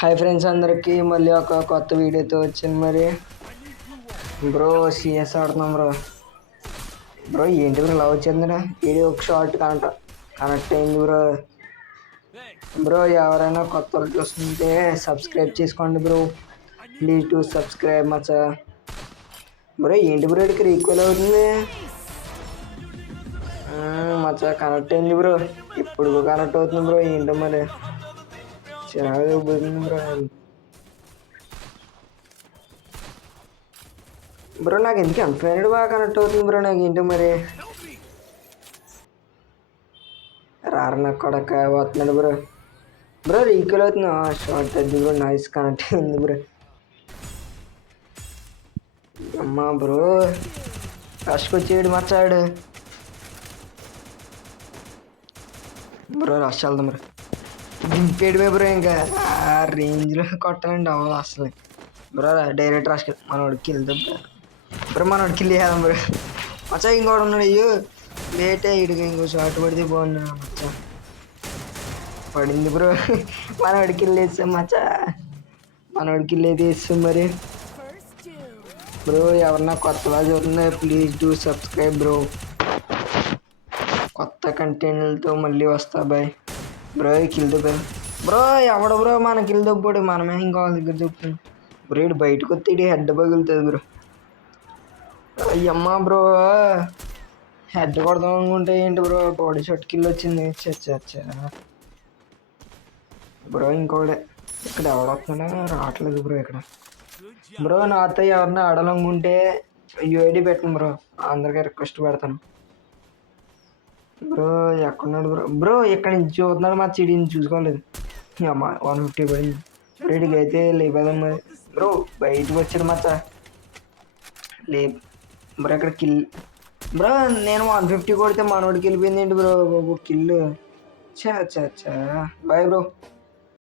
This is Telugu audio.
హాయ్ ఫ్రెండ్స్ అందరికీ మళ్ళీ ఒక కొత్త వీడియోతో వచ్చింది. మరి బ్రో సిఎస్ ఆడుతున్నాం బ్రో. బ్రో ఏంటి బ్రో లవ్ వచ్చిందిరా? ఇది ఒక షార్ట్ కనెక్ట్ అయింది బ్రో. బ్రో ఎవరైనా కొత్త వాళ్ళు చూస్తుంటే సబ్స్క్రైబ్ చేసుకోండి bro. Please to subscribe Maccha. Bro ఏంటి బ్రో ఇక్కడికి ఈక్వల్ అవుతుంది మచ్చా. కనెక్ట్ అయింది బ్రో. ఇప్పుడు కనెక్ట్ అవుతుంది బ్రో. ఏంటో మరి చిరాకు పోతుంది బ్రో. బ్రో నాకు ఎందుకు అన్ఫ్రెండ్ బాగా కనెక్ట్ అవుతుంది బ్రో. నాకు ఏంటో మరి రారు నాకు కొడక వస్తున్నాడు బ్రో. బ్రో ఈక్వల్ అవుతుంది. షార్ట్ తగ్గి బ్రో. నాయిస్ కనెక్ట్ అయింది బ్రో. అమ్మా బ్రో రష్కి వచ్చేయడు మచ్చాడు బ్రో. రష్ వెళ్దాం బ్రో. దింపేయడమే బ్రో. ఇంకా ఆ రేంజ్లో కొట్టాలండి అవ్వదు అసలు బ్రో. డైరెక్ట్ రష్కి మనోడికి వెళ్తాం బ్రో. మనోడికి వెళ్ళి వేద్దాం బ్రో. మచ్చా ఇంకోటి ఉన్నాడు. అయ్యో లేట్ అయ్యాడు. ఇంకో షార్ట్ పడితే బాగున్నా మచ్చా. పడింది బ్రో. మనోడికి వెళ్ళేస్తాం మచ్చా. మనోడికి వెళ్ళేది వేస్తాం మరి బ్రో. ఎవరన్నా కొత్తగా చూస్తుందా ప్లీజ్ డూ సబ్స్క్రైబ్ బ్రో. కొత్త కంటెంట్లతో మళ్ళీ వస్తా బాయ్ బ్రో. కిల్ దొబ్బాయి బ్రో. ఎవడు బ్రో మన కిల్ దొబ్బాడు? మనమే ఇంకో దగ్గర చెప్తుంది బ్రో. ఇటు బయటకు వస్తే ఇటు హెడ్ పగులుతుంది బ్రో. అయ్యమ్మా బ్రో హెడ్ కొడదాం అనుకుంటే ఏంటి బ్రో బాడీ షాట్ కిల్ వచ్చింది. చచ్చా బ్రో. ఇంకోడే ఇక్కడ ఎవడు వస్తున్నాడా? రావట్లేదు బ్రో ఇక్కడ. బ్రో నాతో ఎవరిని ఆడాలనుకుంటే యూఐడి పెట్టను బ్రో. అందరికీ రిక్వెస్ట్ పెడతాను బ్రో. ఎక్కడున్నాడు బ్రో? బ్రో ఎక్కడి నుంచి చూస్తున్నాడు మా చెడిని చూసుకోలేదు. అమ్మా 150 పడింది. రెడీకి అయితే లేపేదాం మరి బ్రో. బయటకు వచ్చాడు మచ్చా. లే బ్రో. ఇక్కడ కిల్ బ్రో. నేను 150 కొడితే మనోడికి వెళ్ళిపోయింది ఏంటి బ్రో బాబు కిల్. చా బాయ్ బ్రో.